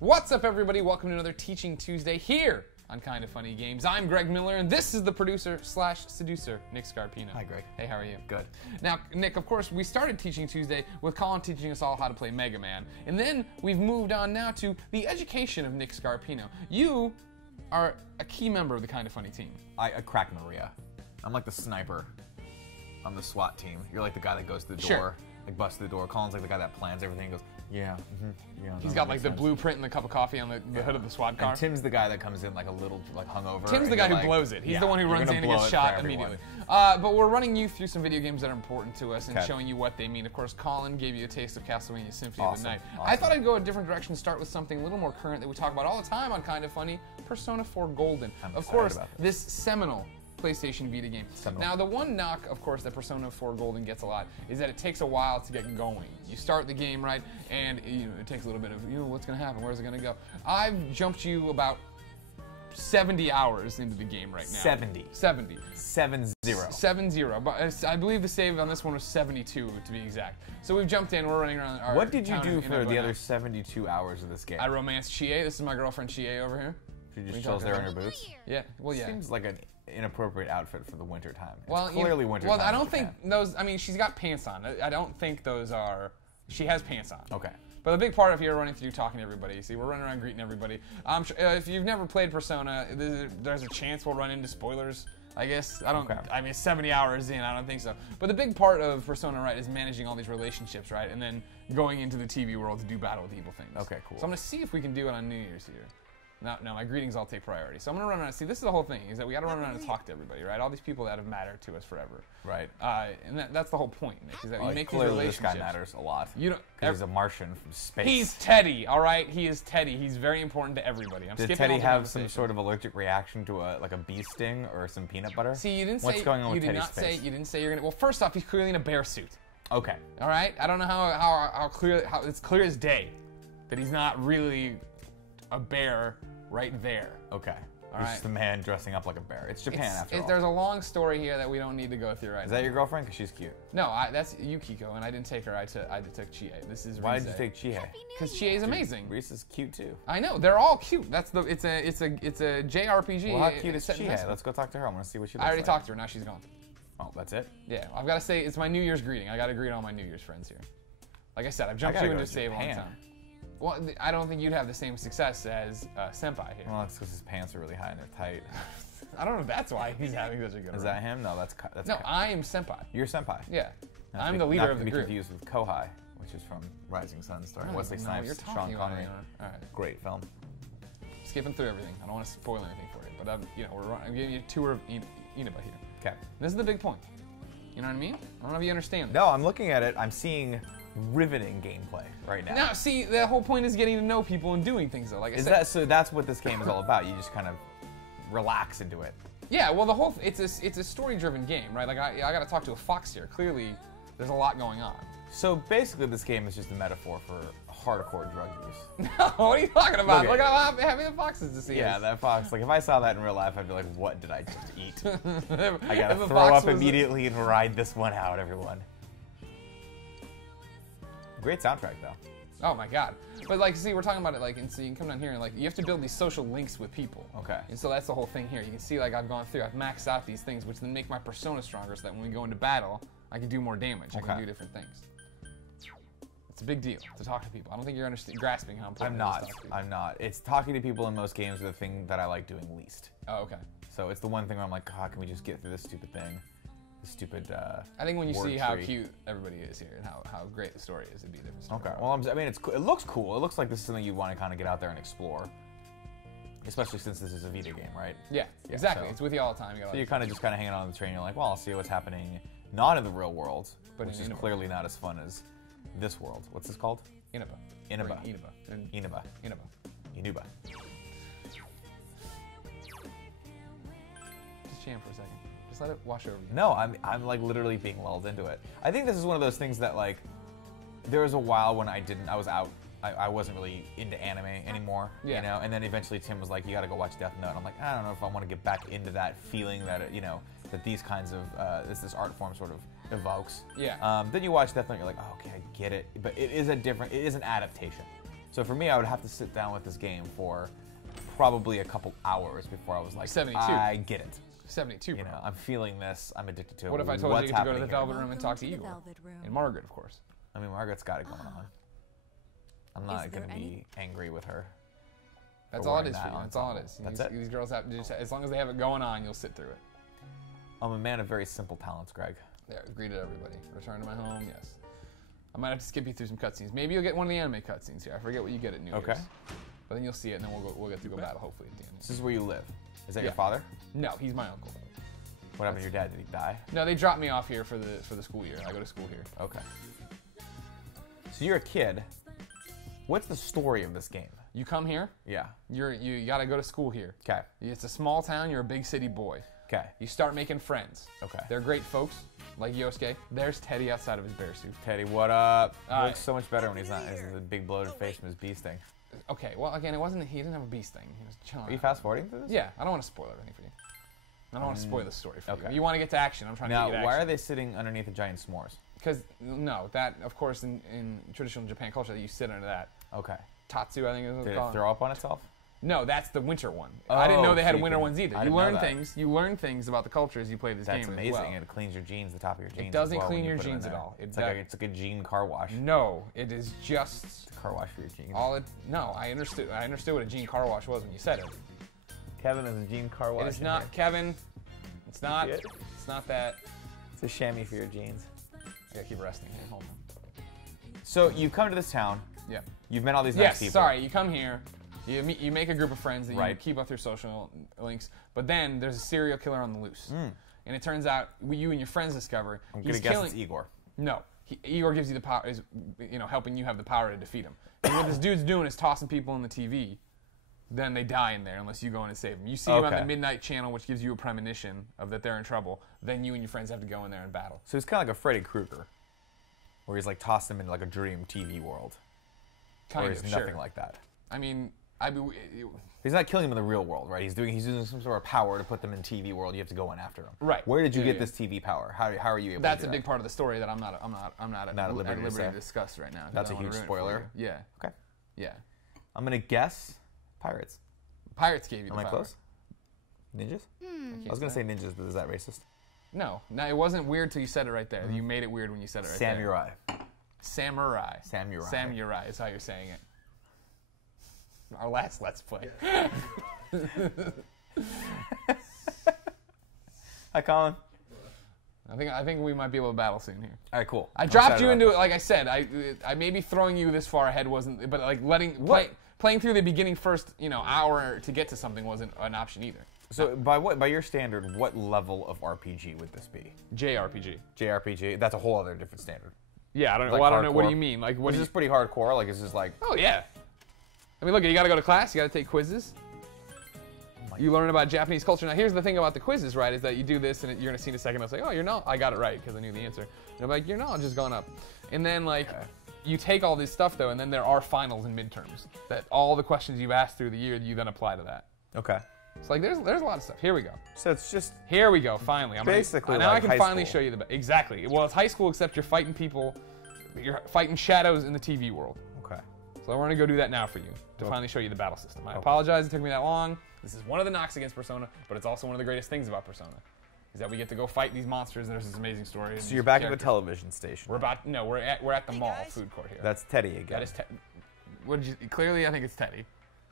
What's up, everybody? Welcome to another Teaching Tuesday here on Kinda Funny Games. I'm Greg Miller, and this is the producer/seducer, Nick Scarpino. Hi, Greg. Hey, how are you? Good. Now, Nick, of course, we started Teaching Tuesday with Colin teaching us all how to play Mega Man, and then we've moved on now to the education of Nick Scarpino. You are a key member of the Kinda Funny team. I crack Maria. I'm like the sniper on the SWAT team. You're like the guy that goes to the door, like busts the door. Colin's like the guy that plans everything and goes, yeah, yeah. He's got like the blueprint and the cup of coffee on the hood of the SWAT car. And Tim's the guy that comes in like a little like hungover. Tim's the guy who blows it. He's the one who runs in and gets shot immediately. But we're running you through some video games that are important to us and showing you what they mean. Of course, Colin gave you a taste of Castlevania Symphony of the Night. I thought I'd go a different direction, start with something a little more current that we talk about all the time on Kinda Funny, Persona 4 Golden. Of course, this seminal PlayStation Vita game. Now, the one knock, of course, that Persona 4 Golden gets a lot is that it takes a while to get going. You start the game, right, and it takes a little bit of, what's going to happen? Where's it going to go? I've jumped you about 70 hours into the game right now. 70. 70. 7-0. 7-0. But I believe the save on this one was 72, to be exact. So we've jumped in. We're running around our What did you do town for the other 72 hours of this game? I romanced Chie. This is my girlfriend Chie over here. She just chills there in her boots? Yeah. Well, yeah. Seems like an inappropriate outfit for the winter time. It's well, clearly winter time. Well, I don't think those. I mean, she's got pants on. I don't think those are. She has pants on. Okay. But the big part of here, running through, talking to everybody. See, we're running around greeting everybody. If you've never played Persona, there's a chance we'll run into spoilers. I guess I don't. Okay. I mean, 70 hours in, I don't think so. But the big part of Persona, right, is managing all these relationships, right, and then going into the TV world to do battle with evil things. Okay, cool. So I'm gonna see if we can do it on New Year's here. No, my greetings all take priority. So I'm gonna run around. See, this is the whole thing: is that we gotta run around and talk to everybody, right? All these people that have mattered to us forever, right? And that's the whole point, Nick, is that you make these clearly relationships. This guy matters a lot. You don't. He's a Martian from space. He's Teddy, all right. He is Teddy. He's very important to everybody. Did Teddy have some sort of allergic reaction to like a bee sting or some peanut butter? See, you didn't say. What's going on with Teddy's face? You didn't say you're gonna. Well, first off, he's clearly in a bear suit. Okay. All right. I don't know how it's clear as day that he's not really a bear. Right there. Okay. It's just a man dressing up like a bear. It's Japan, after all. There's a long story here that we don't need to go through right now. Is that your girlfriend? Because she's cute. No, that's Yukiko, and I didn't take her. I took Chie. This is Rise. Why did you take Chie? Because Chie is amazing. Reese is cute too. I know. They're all cute. It's a JRPG. Well, how cute is Chie? Let's go talk to her. I want to see what she looks like. I already talked to her. Now she's gone. Oh, that's it? Yeah. I've got to say, it's my New Year's greeting. I got to greet all my New Year's friends here. Like I said, I've jumped you into save all the time. Well, I don't think you'd have the same success as Senpai here. Well, that's because his pants are really high and they're tight. I don't know if that's why he's having such a good run. Is that him? No, that's No, I am Senpai. You're Senpai? Yeah. I'm the leader of the group. Not to be confused with Kohai, which is from Rising Sun, starring Wesley Snipes, Sean Connery. All right. Great film. Skipping through everything. I don't want to spoil anything for you, but I'm giving you a tour of Inaba here. Okay. This is the big point. You know what I mean? I don't know if you understand this. No, I'm looking at it. I'm seeing riveting gameplay right now. Now, see, the whole point is getting to know people and doing things, though. Like I said. So that's what this game is all about. You just kind of relax into it. Yeah, well, it's a story-driven game, right? Like I got to talk to a fox here. Clearly, there's a lot going on. So basically, this game is just a metaphor for hardcore drug use. No, what are you talking about? Look how happy the fox is to see us. Yeah, that fox. Like if I saw that in real life, I'd be like, "What did I just eat?" I gotta throw up immediately and ride this one out, everyone. Great soundtrack, though. Oh my god! But like, see, we're talking about it like, and so you can come down here and like, you have to build these social links with people. Okay. And so that's the whole thing here. You can see like I've gone through, I've maxed out these things, which then make my persona stronger, so that when we go into battle, I can do more damage. I can do different things. It's a big deal to talk to people. I don't think you're grasping how important it is to talk to people. I'm not. It's talking to people in most games is the thing that I like doing least. Oh, okay. So it's the one thing where I'm like, how can we just get through this stupid thing? This stupid I think when you see how cute everybody is here and how great the story is, it'd be a different story. Okay. Well, I mean, it looks cool. It looks like this is something you want to kind of get out there and explore. Especially since this is a Vita game, right? Yeah, exactly. So it's with you all the time. So you're kind of just hanging on the train. You're like, well, I'll see what's happening not in the real world, but which is clearly not as fun as this world. What's this called? Inaba. Inaba. Inaba. Inuba. Just jam for a second. Just let it wash over you. No, I'm like literally being lulled into it. I think this is one of those things that like, there was a while when I was out. I wasn't really into anime anymore, you know. And then eventually Tim was like, "You got to go watch Death Note." I'm like, I don't know if I want to get back into that feeling that that these kinds of this art form sort of evokes. Yeah. Then you watch Death Note, you're like, oh, okay, I get it. But it is an adaptation. So for me, I would have to sit down with this game for probably a couple hours before I was like, 72. I get it. 72. You know, I'm feeling this. I'm addicted to it. What if I told you to go to the Velvet Room and talk to Igor? And Margaret, of course. I mean, Margaret's got it going on. I'm not going to be angry with her. That's all it is for you. That's all it is. These girls have to just, as long as they have it going on, you'll sit through it. I'm a man of very simple talents, Greg. There, greeted everybody. Return to my home, yes. I might have to skip you through some cutscenes. Maybe you'll get one of the anime cutscenes here. I forget what you get at New Year's. Okay. But then you'll see it, and then we'll get to go battle, hopefully, at the end. This is where you live. Is that your father? No, he's my uncle. What happened to your dad? Did he die? No, they dropped me off here for the school year. I go to school here. Okay. So you're a kid. What's the story of this game? You come here. Yeah. You got to go to school here. Okay. It's a small town. You're a big city boy. Okay. You start making friends. Okay. They're great folks, like Yosuke. There's Teddy outside of his bear suit. Teddy, what up? He looks so much better when he's not. He's a big bloated face from his bee sting. Okay. Well, again, he didn't have a bee sting. He was chilling. Are you fast forwarding through this? Yeah. I don't want to spoil everything for you. I don't want to spoil the story for you. You want to get to action. I'm trying to get you to action. Now, why are they sitting underneath a giant s'mores? Because, no, that, of course, in traditional Japan culture, you sit under that. Okay. Tatsu, I think is what it's called. Did it throw up on itself? No, that's the winter one. I didn't know they had winter ones either. You learn things. You learn things about the culture as you play this game as well. That's amazing. It cleans your jeans, the top of your jeans. It doesn't clean your jeans at all. It's like a jean car wash. No, it is just it's a car wash for your jeans. No, I understood what a jean car wash was when you said it. Kevin is a jean car wash. It is not, Kevin. It's not. It's not that. It's a chamois for your jeans. I gotta keep resting here. Hold on. So you come to this town. Yeah. You've met all these nice people. Yes. Sorry. You come here. You make a group of friends that you keep up through social links, but then there's a serial killer on the loose, and it turns out you and your friends discover I'm gonna guess it's Igor. No, Igor gives you the power. Is helping you have the power to defeat him. And what this dude's doing is tossing people in the TV. Then they die in there unless you go in and save them. You see them on the Midnight Channel, which gives you a premonition of that they're in trouble. Then you and your friends have to go in there and battle. So it's kind of like a Freddy Krueger, where he's like tossed them into like a dream TV world. Kind of, nothing like that. I mean, he's not killing them in the real world, right? He's using some sort of power to put them in TV world. You have to go in after them. Right. Where did you get this TV power? How are you able? That's to do a big part of the story that I'm not at liberty to discuss right now. That's a huge spoiler. Yeah. Okay. Yeah. I'm gonna guess pirates. Pirates gave you the power. Am I close? Ninjas? I was gonna say ninjas, but is that racist? No, it wasn't weird till you said it right there. You made it weird when you said it right Samurai. there. Samurai. Samurai. Samurai is how you're saying it. Our last Let's Play. Hi, Colin. I think we might be able to battle soon here. All right, cool. I dropped you into it, like I said. I maybe throwing you this far ahead wasn't, but like playing through the beginning first, hour to get to something wasn't an option either. So by your standard, what level of RPG would this be? JRPG. JRPG. That's a whole other different standard. Yeah, I don't know. I don't know. What do you mean? Like, what? Is this pretty hardcore? Like, is this like? Oh yeah. I mean, look, you got to go to class. You got to take quizzes. You learn about Japanese culture. Now, here's the thing about the quizzes, right? Is that you do this, and you're gonna see in a second. I'll say, oh, your knowledge. I got it right because I knew the answer. And I'm like, your knowledge has gone up. And then like, you take all this stuff though, and then there are finals and midterms that all the questions you've asked through the year, you then apply to that. Okay. It's like there's a lot of stuff. Here we go. So it's just. Here we go. Finally, basically now like I can finally show you the exactly. Well, it's high school except you're fighting people. You're fighting shadows in the TV world. Okay. So we're gonna go do that now for you to finally show you the battle system. I apologize it took me that long. This is one of the knocks against Persona, but it's also one of the greatest things about Persona, is that we get to go fight these monsters. And there's this amazing story. So you're back at the television station. We're at the mall food court here. That's Teddy again. That is clearly I think it's Teddy.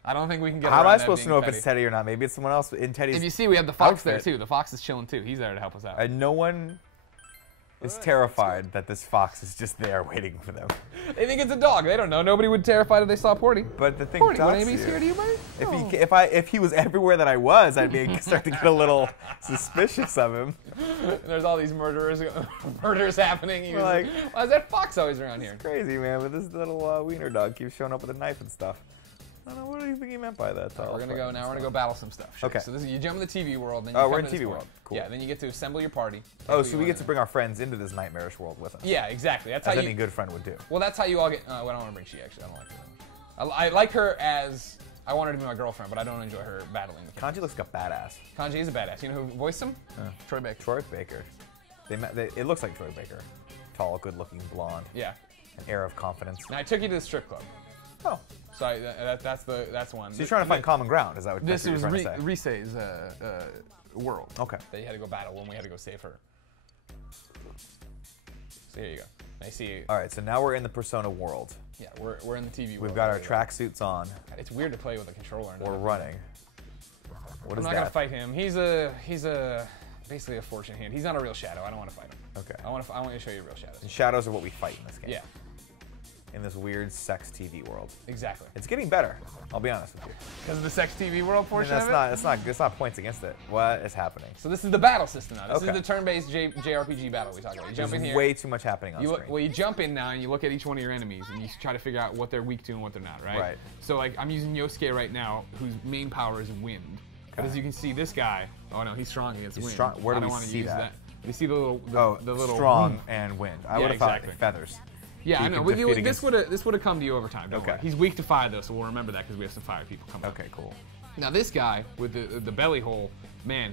I don't think we can get. How am I supposed to know if it's Teddy or not? Maybe it's someone else in Teddy's. If you see, we have the fox there too. The fox is chilling too. He's there to help us out. And no one is terrified that this fox is just there waiting for them. They think it's a dog. They don't know. Nobody would be terrified if they saw Porty. But the thing Porty, would anybody be scared of you, buddy? If he was everywhere that I was, I'd start to get a little suspicious of him. There's all these murders happening. Like, why is that fox always around here? It's crazy, man. But this little wiener dog keeps showing up with a knife and stuff. I don't know, what do you think he meant by that? We're gonna go battle some stuff. Sure. Okay. So you jump in the TV world. Then you we're in TV world. Cool. Yeah. Then you get to assemble your party. Oh, so we get to bring our friends into this nightmarish world with us. Yeah, exactly. That's how any good friend would do. Well, that's how you all get. Well, I don't want to bring she actually. I don't like her. I like her as I want her to be my girlfriend, but I don't enjoy her battling. Kanji looks like a badass. Kanji is a badass. You know who voiced him? Troy Baker. Troy Baker. It looks like Troy Baker. Tall, good-looking, blonde. Yeah. An air of confidence. Now I took you to the strip club. Oh. So that's one. So you're trying to find common ground. Is that what this you're was trying to say? Risei's world. Okay. That you had to go battle when we had to go save her. So here you go. I see. All right, so now we're in the Persona world. Yeah, we're in the TV world. We've got our tracksuits on. It's weird to play with a controller. We're running. What is that? I'm not gonna fight him. He's basically a fortune hand. He's not a real shadow. I don't want to fight him. Okay. I want to show you real shadows. And shadows are what we fight in this game. Yeah. In this weird sex TV world. Exactly. It's getting better. I'll be honest with you. Because of the sex TV world portion of it? It's not points against it. What is happening? So this is the battle system now. This is the turn-based JRPG battle we talked about. You jump in here. Way too much happening on screen. Well, you jump in now and you look at each one of your enemies and you try to figure out what they're weak to and what they're not, right? Right. So like I'm using Yosuke right now, whose main power is wind. Okay. But as you can see, this guy, oh no, he's strong against wind. Strong. Where do we see that? You see the little, the little strong and wind. I would have thought feathers. Yeah, I know. This would have come to you over time. Don't worry. He's weak to fire though, so we'll remember that because we have some fire people coming. Okay, cool. Now this guy with the belly hole, man,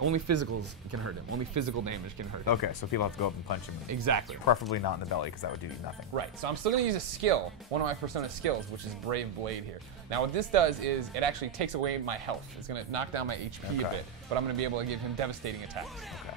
only physicals can hurt him. Only physical damage can hurt him. Okay, so people have to go up and punch him. Exactly. Preferably not in the belly because that would do nothing. Right. So I'm still going to use a skill, one of my Persona skills, which is Brave Blade here. Now what this does is it actually takes away my health. It's going to knock down my HP a bit, but I'm going to be able to give him devastating attacks. Okay.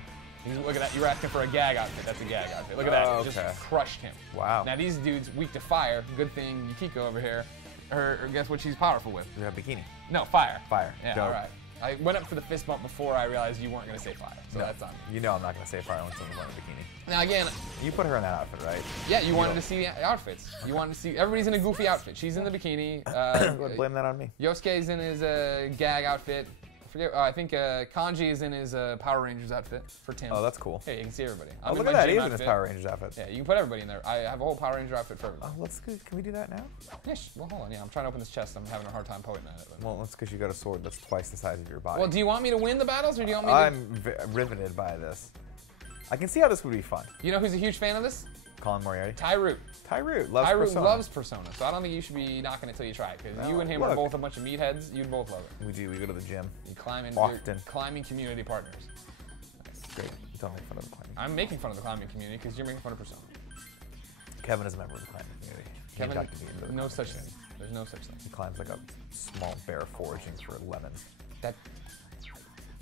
Look at that. You were asking for a gag outfit. That's a gag outfit. Look at that. It just crushed him. Wow. Now these dudes weak to fire. Good thing Yukiko over here. Or guess what she's powerful with? You have bikini. No, fire. Fire. Yeah, Dope. all right. I went up for the fist bump before I realized you weren't going to say fire. So that's on me. You know I'm not going to say fire unless someone's wearing a bikini. Now again... You put her in that outfit, right? Yeah, you wanted to see the outfits. You wanted to see... Everybody's in a goofy outfit. She's in the bikini. Blame that on me. Yosuke's in his gag outfit. I forget. I think Kanji is in his Power Rangers outfit for Tim. Oh, that's cool. Hey, you can see everybody. Oh, look at that. He's in his Power Rangers outfit. Yeah, you can put everybody in there. I have a whole Power Ranger outfit for everybody. Oh, let's go. Can we do that now? Yeah, well, hold on. Yeah, I'm trying to open this chest. I'm having a hard time pointing at it. Well, that's because you got a sword that's twice the size of your body. Well, do you want me to win the battles, or do you want me to... I'm riveted by this. I can see how this would be fun. You know who's a huge fan of this? Colin Moriarty. Tyroot. Tyroot loves Persona. Loves Persona, so I don't think you should be knocking it till you try it, because you and him are both a bunch of meatheads. You'd both love it. We do. We go to the gym. You climb in. Often. Climbing community partners. Nice. Great. Don't make fun of the climbing. I'm making fun of the climbing community because you're making fun of Persona. Kevin is a member of the climbing community. Kevin, no such thing. There's no such thing. He climbs like a small bear foraging for lemons.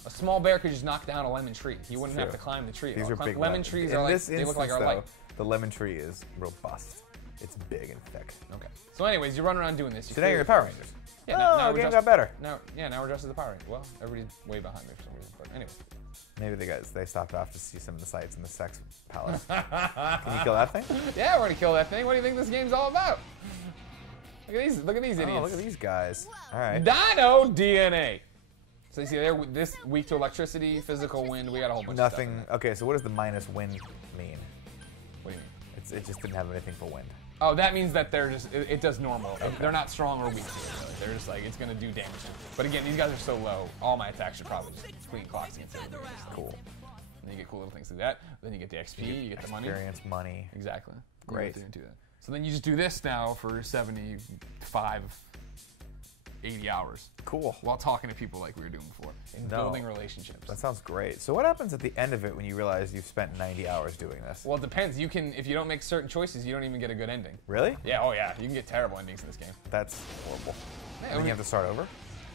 A small bear could just knock down a lemon tree. You wouldn't have to climb the tree. These are big lemon trees. Are like, they look like our life. The lemon tree is robust. It's big and thick. Okay. So anyways, you run around doing this. So now you're the Power Rangers. Yeah, now the game got better. Now we're dressed as the Power Rangers. Well, everybody's way behind me for some reason. But anyway. Maybe they stopped off to see some of the sights in the sex palace. Can you kill that thing? Yeah, we're gonna kill that thing. What do you think this game's all about? Look at these idiots. Oh, look at these guys. All right. Dino DNA. So you see there, this weak to electricity, physical wind, we got a whole bunch of stuff. Nothing. Okay, so what does the minus wind mean? What do you mean? It just didn't have anything for wind. Oh, that means that they're just, it does normal. Okay. They're not strong or weak to it, really. They're just like, it's going to do damage. But again, these guys are so low, all my attacks should probably just clean clocks against everybody. Cool. And then you get cool little things like that. Then you get the XP, you get the money. Experience, money. Exactly. Great. So then you just do this now for 75, 80 hours. Cool. While talking to people like we were doing before. And building relationships. That sounds great. So what happens at the end of it when you realize you've spent 90 hours doing this? Well, it depends. You can, if you don't make certain choices, you don't even get a good ending. Really? Yeah, oh yeah. You can get terrible endings in this game. That's horrible. Yeah, and then you have to start over?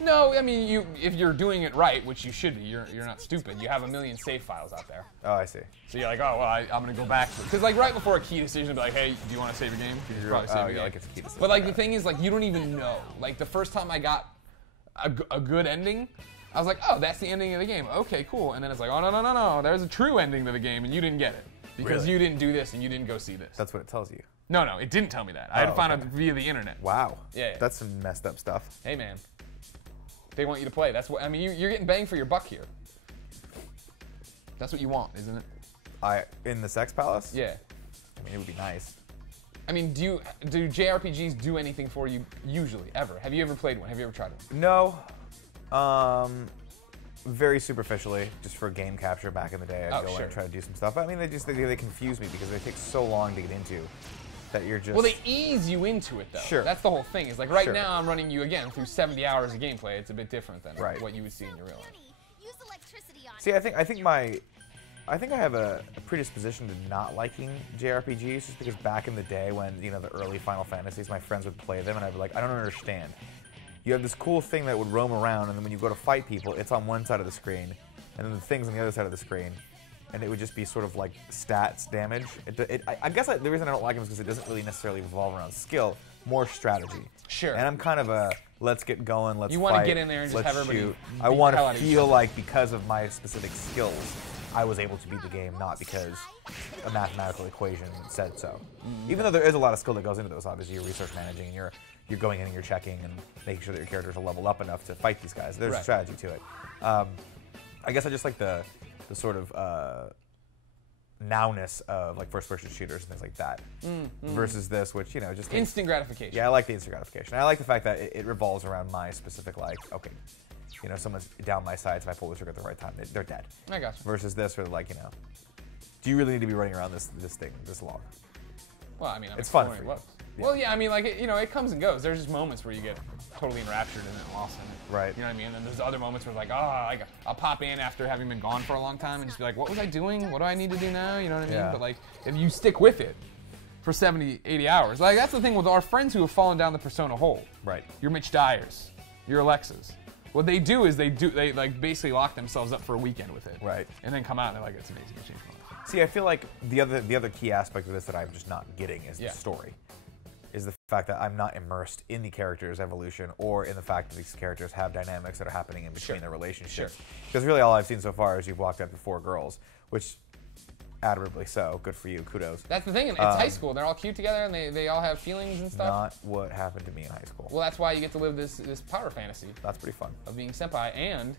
No, I mean, if you're doing it right, which you should be, you're not stupid. You have a million save files out there. Oh, I see. So you're like, oh, well, I'm going to go back. Because like right before a key decision, be like, hey, do you want to save your game? You should probably save your game. Like it's a key decision. But like the thing is, like you don't even know. Like the first time I got a good ending, I was like, oh, that's the ending of the game. Okay, cool. And then it's like, oh, no. There's a true ending to the game, and you didn't get it. Because you didn't do this, and you didn't go see this. That's what it tells you. No, it didn't tell me that. I had to find out via the internet. Wow. Yeah. That's some messed up stuff. Hey, man. They want you to play. That's what I mean. You're getting bang for your buck here. That's what you want, isn't it? In the Sex Palace? Yeah. I mean, it would be nice. I mean, do JRPGs do anything for you usually, ever? Have you ever played one? Have you ever tried one? No. Very superficially, just for game capture back in the day. I'd go in and try to do some stuff. I mean, they confuse me because they take so long to get into that you're just... Well, they ease you into it, though. Sure. That's the whole thing. Is like right now I'm running you, again, through 70 hours of gameplay. It's a bit different than what you would see in your real life. See, I think I think I have a predisposition to not liking JRPGs, just because back in the day when, you know, the early Final Fantasies, my friends would play them, and I'd be like, I don't understand. You have this cool thing that would roam around, and then when you go to fight people, it's on one side of the screen, and then the thing's on the other side of the screen, and it would just be sort of like stats damage. I guess the reason I don't like them is because it doesn't really necessarily revolve around skill, more strategy. Sure. And I'm kind of a let's get going, let's fight. You want to get in there and just have everybody shoot. I want to feel like because of my specific skills, I was able to beat the game, not because a mathematical equation said so. Even though there is a lot of skill that goes into those, obviously you're resource managing and you're going in and you're checking and making sure that your characters are leveled up enough to fight these guys. There's a strategy to it. I guess I just like the sort of nowness of like first-person shooters and things like that, versus this, which, you know, just instant gratification. Yeah, I like the instant gratification. I like the fact that it revolves around my specific, like, okay, you know, someone's down my sides. If I pull the trigger at the right time, they're dead. I got you. Versus this, where like, you know, do you really need to be running around this thing this long? Well, I mean, it's fun for you. Yeah. Well, yeah, I mean, like, you know, it comes and goes. There's just moments where you get totally enraptured and then lost in it. Right. You know what I mean? And then there's other moments where it's like, oh, I'll pop in after having been gone for a long time and just be like, what was I doing? What do I need to do now? You know what I mean? Yeah. But like, if you stick with it for 70, 80 hours, like that's the thing with our friends who have fallen down the Persona hole. Right. Your Mitch Dyers, your Alexas. What they do is they like basically lock themselves up for a weekend with it. Right. And then come out and they're like, it's amazing. It changed my life. See, I feel like the other key aspect of this that I'm just not getting is the story. Is the fact that I'm not immersed in the character's evolution or in the fact that these characters have dynamics that are happening in between their relationships. Because really all I've seen so far is you've walked up to 4 girls, which admirably so. Good for you. Kudos. That's the thing. It's high school. They're all cute together and they all have feelings and stuff. Not what happened to me in high school. Well, that's why you get to live this power fantasy. That's pretty fun. Of being senpai and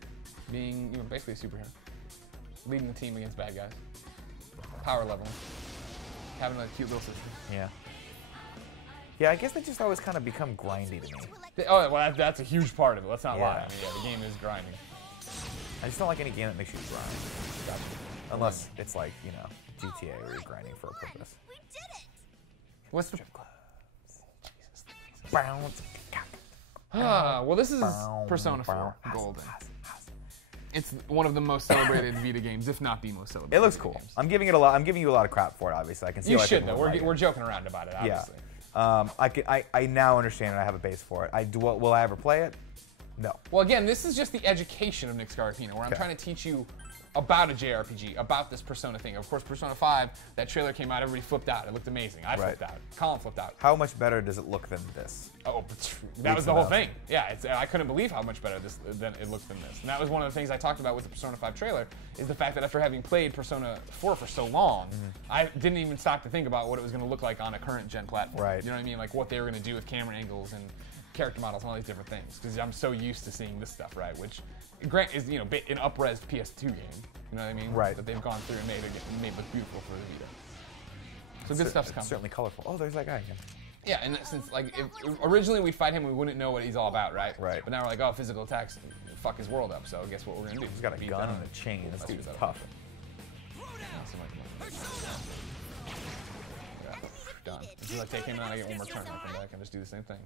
being, you know, basically a superhero. Leading the team against bad guys. Power level. Having a cute little sister. Yeah. Yeah, I guess they just always kind of become grindy to me. Oh, well, that's a huge part of it. Let's not lie. I mean, yeah, the game is grinding. I just don't like any game that makes you grind. Unless it's like, you know, GTA where you're grinding for a purpose. We did it! What's the... Bounce. Well, this is Persona 4 Golden. It's one of the most celebrated Vita games, if not the most celebrated. It looks cool. Games. I'm giving you a lot of crap for it, obviously. I can see you why should, though. We're joking around about it, obviously. Yeah. I now understand and I have a base for it. Will I ever play it? No. Well, again, this is just the education of Nick Scarpino, where I'm trying to teach you about a JRPG, about this Persona thing. Of course, Persona 5, that trailer came out, everybody flipped out. It looked amazing. I flipped out. Colin flipped out. How much better does it look than this? Oh, that was the whole thing. Yeah, I couldn't believe how much better than it looked than this. And that was one of the things I talked about with the Persona 5 trailer, is the fact that after having played Persona 4 for so long, I didn't even stop to think about what it was going to look like on a current gen platform. Right. You know what I mean? Like what they were going to do with camera angles and character models and all these different things. Because I'm so used to seeing this stuff, right? Which, grant is, you know, an up-res PS2 game. You know what I mean? Right. That they've gone through and made look beautiful for the Vita. So good stuff's coming. Certainly colorful. Oh, there's that guy again. Yeah, and since like if originally we'd fight him, we wouldn't know what he's all about, right? Right. But now we're like, oh, physical attacks fuck his world up. So guess what we're gonna do? He's got a gun and a chain. This dude's tough. Done. As soon as I take him out, I get one more turn. I come back and just do the same thing.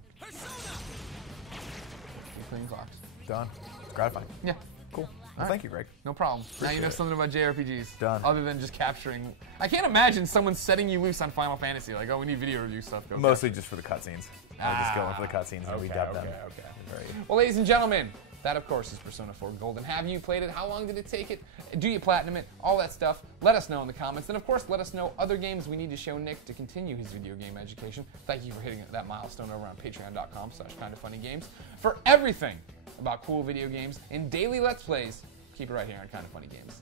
Clean clocks. Done. It's gratifying. Yeah. Cool. Well, thank you, Greg. No problem. Now you know something about JRPGs. Done. Other than just capturing. I can't imagine someone setting you loose on Final Fantasy. Like, oh, we need video review stuff. Go Mostly just for the cutscenes. I just go in for the cutscenes and we dub them. Okay. Well, ladies and gentlemen, that of course is Persona 4 Golden. Have you played it? How long did it take it? Do you platinum it? All that stuff. Let us know in the comments. And of course, let us know other games we need to show Nick to continue his video game education. Thank you for hitting that milestone over on patreon.com/kindoffunnygames. For everything about cool video games and daily Let's Plays, keep it right here on Kind of Funny Games.